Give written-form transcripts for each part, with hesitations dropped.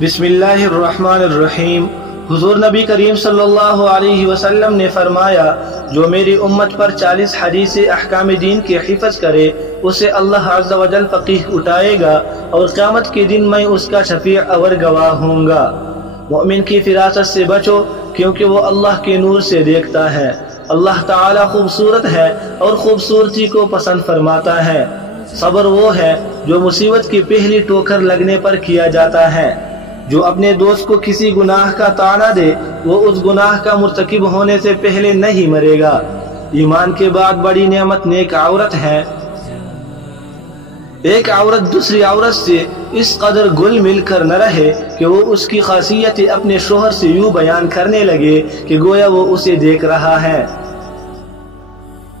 बिस्मिल्लाहिर्रहमानिर्रहीम। हुजूर नबी करीम सल्लल्लाहु अलैहि वसल्लम ने फरमाया, जो मेरी उम्मत पर 40 हदीस अहकाम दीन के हिफज करे उसे अल्लाह अज़्ज़ा व जल फ़क़ीह उठाएगा और क़यामत के दिन मैं उसका शफ़ी और गवाह हूँगा। मोमिन की फिरासत से बचो क्योंकि वो अल्लाह के नूर से देखता है। अल्लाह ताला खूबसूरत है और खूबसूरती को पसंद फरमाता है। सब्र वो है जो मुसीबत की पहली ठोकर लगने पर किया जाता है। जो अपने दोस्त को किसी गुनाह का ताना दे वो उस गुनाह का मुर्तकिब होने से पहले नहीं मरेगा। ईमान के बाद बड़ी नेमत नेक औरत है। एक औरत दूसरी औरत से इस कदर गुल मिल कर न रहे कि वो उसकी खासियतें अपने शोहर से यूं बयान करने लगे कि गोया वो उसे देख रहा है।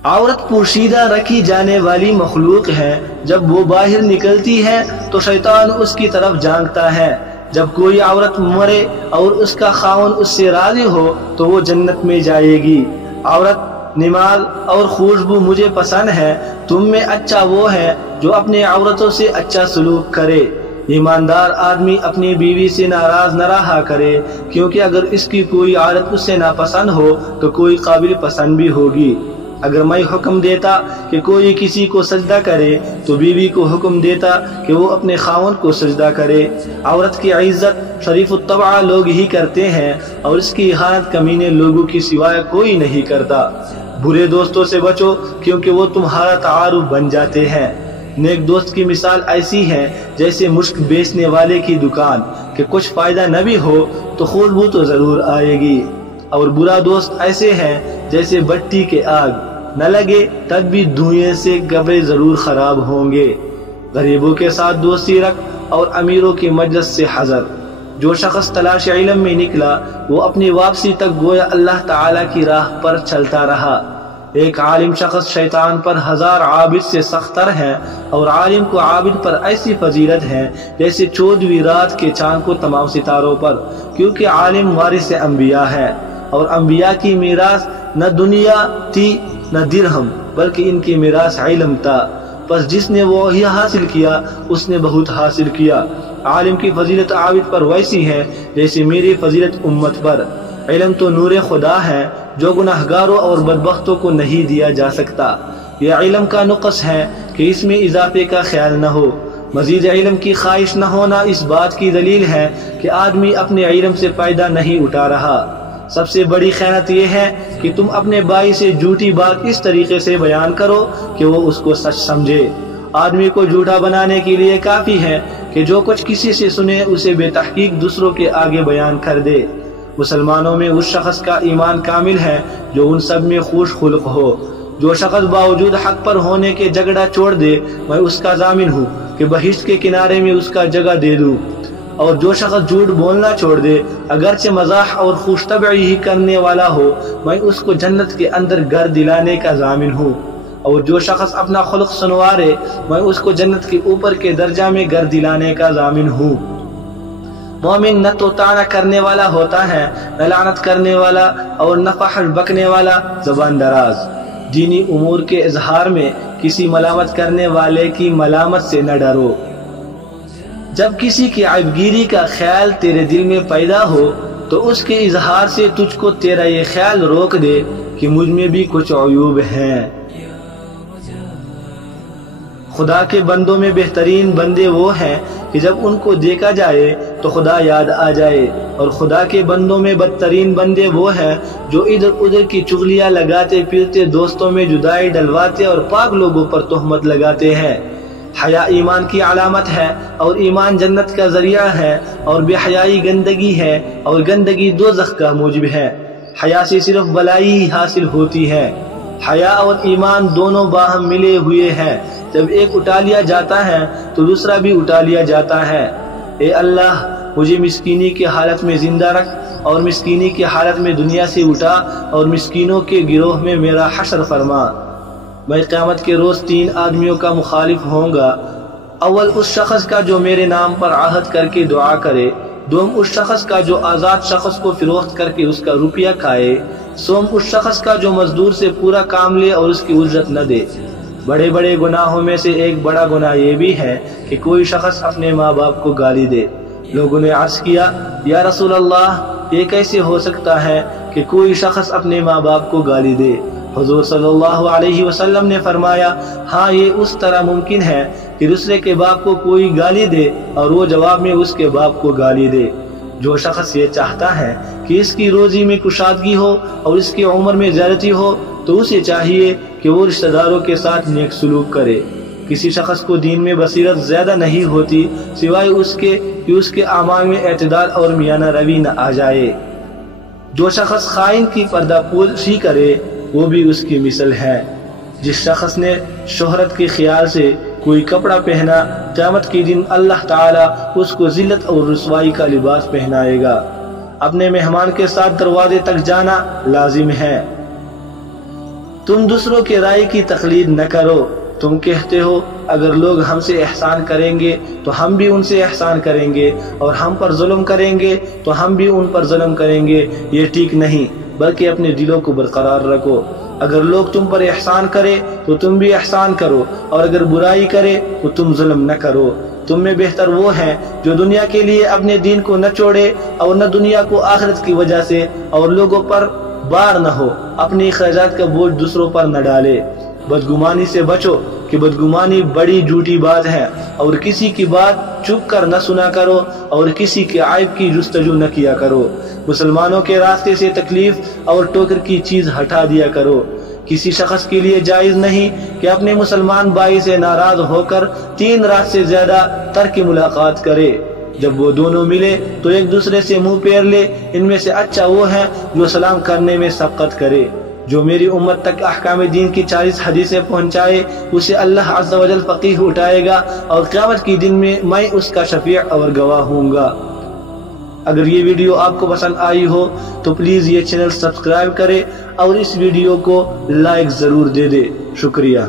औरत पोशीदा रखी जाने वाली मखलूक है। जब वो बाहर निकलती है तो शैतान उसकी तरफ झांकता है। जब कोई औरत मरे और उसका खावन उससे राजी हो तो वो जन्नत में जाएगी। औरत, नमाज और खुशबू मुझे पसंद है। तुम में अच्छा वो है जो अपने औरतों से अच्छा सलूक करे। ईमानदार आदमी अपनी बीवी से नाराज न रहा करे, क्योंकि अगर इसकी कोई आदत उससे नापसंद हो तो कोई काबिल पसंद भी होगी। अगर मैं हुक्म देता कि कोई किसी को सजदा करे तो बीवी को हुक्म देता कि वो अपने खावन को सजदा करे। औरत की इज्जत शरीफ तबा लोग ही करते हैं और इसकी इहानत कमीने लोगों की सिवाय कोई नहीं करता। बुरे दोस्तों से बचो क्योंकि वो तुम्हारा तारुफ बन जाते हैं। नेक दोस्त की मिसाल ऐसी है जैसे मुश्क बेचने वाले की दुकान कि कुछ फायदा न भी हो तो खुशबू तो जरूर आएगी। और बुरा दोस्त ऐसे हैं जैसे भट्टी के आग, न लगे तब भी धुएं से कपड़े जरूर खराब होंगे। गरीबों के साथ दोस्ती रख और अमीरों की मजलिस से हज़र। जो शख्स तलाश इल्म में निकला वो अपनी वापसी तक गोया अल्लाह ताला की राह पर चलता रहा। एक आलिम शख्स शैतान पर 1000 आबिद से सख्तर है और आलिम को आबिद पर ऐसी फजीलत है जैसे 14वीं रात के चांद को तमाम सितारों पर, क्योंकि आलिम वारिस अंबिया है और अंबिया की मीरास न दुनिया थी न दिरहम, बल्कि इनकी मीरास इल्म था। बस जिसने वो ही हासिल किया उसने बहुत हासिल किया। आलिम की फजीलत आबिद पर वैसी है जैसे मेरी फजीलत उम्मत पर। इल्म तो नूर खुदा है जो गुनाहगारों और बदबख्तों को नहीं दिया जा सकता। यह इल्म का नुक्स है कि इसमें इजाफे का ख्याल न हो। मजीद इल्म की ख्वाहिश न होना इस बात की दलील है कि आदमी अपने इल्म से फायदा नहीं उठा रहा। सबसे बड़ी खयानत यह है कि तुम अपने भाई से झूठी बात इस तरीके से बयान करो कि वो उसको सच समझे। आदमी को झूठा बनाने के लिए काफी है कि जो कुछ किसी से सुने उसे बेतहकीक दूसरों के आगे बयान कर दे। मुसलमानों में उस शख्स का ईमान कामिल है जो उन सब में खुश खुल्क हो। जो शख्स बावजूद हक पर होने के झगड़ा छोड़ दे मैं उसका जामिन हूँ कि बहिश्त के किनारे में उसका जगह दे दूँ। और जो शख्स झूठ बोलना छोड़ दे अगरचे मजाक और खुश तबई ही करने वाला हो मैं उसको जन्नत के अंदर घर दिलाने का जामिन हूँ। और जो शख्स अपना खुल्क सुनवारे मैं उसको जन्नत के ऊपर के दर्जा में घर दिलाने का जामिन हूँ। मोमिन न तो ताना करने वाला होता है, न लानत करने वाला और न फहश बकने वाला ज़बान दराज। दीनी उमूर के इजहार में किसी मलामत करने वाले की मलामत से न डरो। जब किसी की आइबगिरी का ख्याल तेरे दिल में पैदा हो तो उसके इजहार से तुझको तेरा ये ख्याल रोक दे कि मुझ में भी कुछ अयूब हैं। खुदा के बंदों में बेहतरीन बंदे वो हैं कि जब उनको देखा जाए तो खुदा याद आ जाए, और खुदा के बंदों में बदतरीन बंदे वो हैं जो इधर उधर की चुगलियां लगाते फिरते, दोस्तों में जुदाई डलवाते और पाक लोगों पर तोहमत लगाते हैं। हया ईमान की अलामत है और ईमान जन्नत का जरिया है, और बेहयाई गंदगी है और गंदगी दोज़ख का मूजिब है। हया से सिर्फ भलाई ही हासिल होती है। हया और ईमान दोनों बाहम मिले हुए हैं। जब एक उठा लिया जाता है तो दूसरा भी उठा लिया जाता है। ए अल्लाह, मुझे मिस्कीनी की हालत में जिंदा रख और मिस्कीनी की हालत में दुनिया से उठा और मिस्कीनों के गिरोह में मेरा हशर फरमा। मैं क़यामत के रोज 3 आदमियों का मुखालिफ होऊंगा। अव्वल उस शख्स का जो मेरे नाम पर आहद करके दुआ करे, दोम उस शख्स का जो आजाद शख्स को फिरोख्त करके उसका रुपया खाए, सोम उस शख्स का जो मजदूर से पूरा काम ले और उसकी उजरत न दे। बड़े बड़े गुनाहों में से एक बड़ा गुनाह ये भी है कि कोई शख्स अपने माँ बाप को गाली दे। लोगों ने अर्ज किया, या रसूल अल्लाह, ये कैसे हो सकता है कि कोई शख्स अपने माँ बाप को गाली दे? हुजूर सल्लल्लाहु अलैहि वसल्लम ने फरमाया, हाँ, ये उस तरह मुमकिन है कि दूसरे के बाप को कोई गाली दे और वो जवाब में उसके बाप को गाली दे। जो शख्स ये चाहता है कि इसकी रोजी में कुशादगी हो और इसकी उम्र में ज्यादती हो, तो उसे चाहिए कि वो रिश्तेदारों के साथ नेक सलूक करे। किसी शख्स को दीन में बसीरत ज्यादा नहीं होती सिवाय उसके कि उसके आमाल में एतदाल और मियाना रवि न आ जाए। जो शख्स खाइन की पर्दापोशी करे वो भी उसकी मिसल है। जिस शख्स ने शोहरत के ख्याल से कोई कपड़ा पहना, क़यामत के दिन अल्लाह ताला उसको जिल्लत और रुसवाई का लिबास पहनाएगा। अपने मेहमान के साथ दरवाजे तक जाना लाजिम है। तुम दूसरों के राय की तकलीद न करो। तुम कहते हो अगर लोग हमसे एहसान करेंगे तो हम भी उनसे एहसान करेंगे, और हम पर जुल्म करेंगे तो हम भी उन पर जुल्म करेंगे। ये ठीक नहीं, बल्कि अपने दिलों को बरकरार रखो। अगर लोग तुम पर एहसान करे तो तुम भी एहसान करो, और अगर बुराई करे तो तुम जुल्म न करो। तुम में बेहतर वो है जो दुनिया के लिए अपने दीन को न छोड़े और न दुनिया को आखिरत की वजह से और लोगों पर बार न हो, अपनी अखराजात का बोझ दूसरों पर न डाले। बदगुमानी से बचो कि बदगुमानी बड़ी झूठी बात है, और किसी की बात चुप कर न सुना करो और किसी के आयब की जुस्तजू न किया करो। मुसलमानों के रास्ते से तकलीफ और टोकर की चीज हटा दिया करो। किसी शख्स के लिए जायज नहीं कि अपने मुसलमान भाई से नाराज होकर 3 रात से ज्यादा तर्क मुलाकात करे। जब वो दोनों मिले तो एक दूसरे से मुंह फेर ले। इनमें से अच्छा वो है जो सलाम करने में सबकत करे। जो मेरी उम्मत तक अहकाम दीन की 40 हदीसें पहुंचाए, उसे अल्लाह अज़्ज़ व जल फकीह उठाएगा और क़यामत के दिन में मैं उसका शफीअ और गवाह हूँगा। अगर ये वीडियो आपको पसंद आई हो तो प्लीज़ ये चैनल सब्सक्राइब करें और इस वीडियो को लाइक ज़रूर दे दे। शुक्रिया।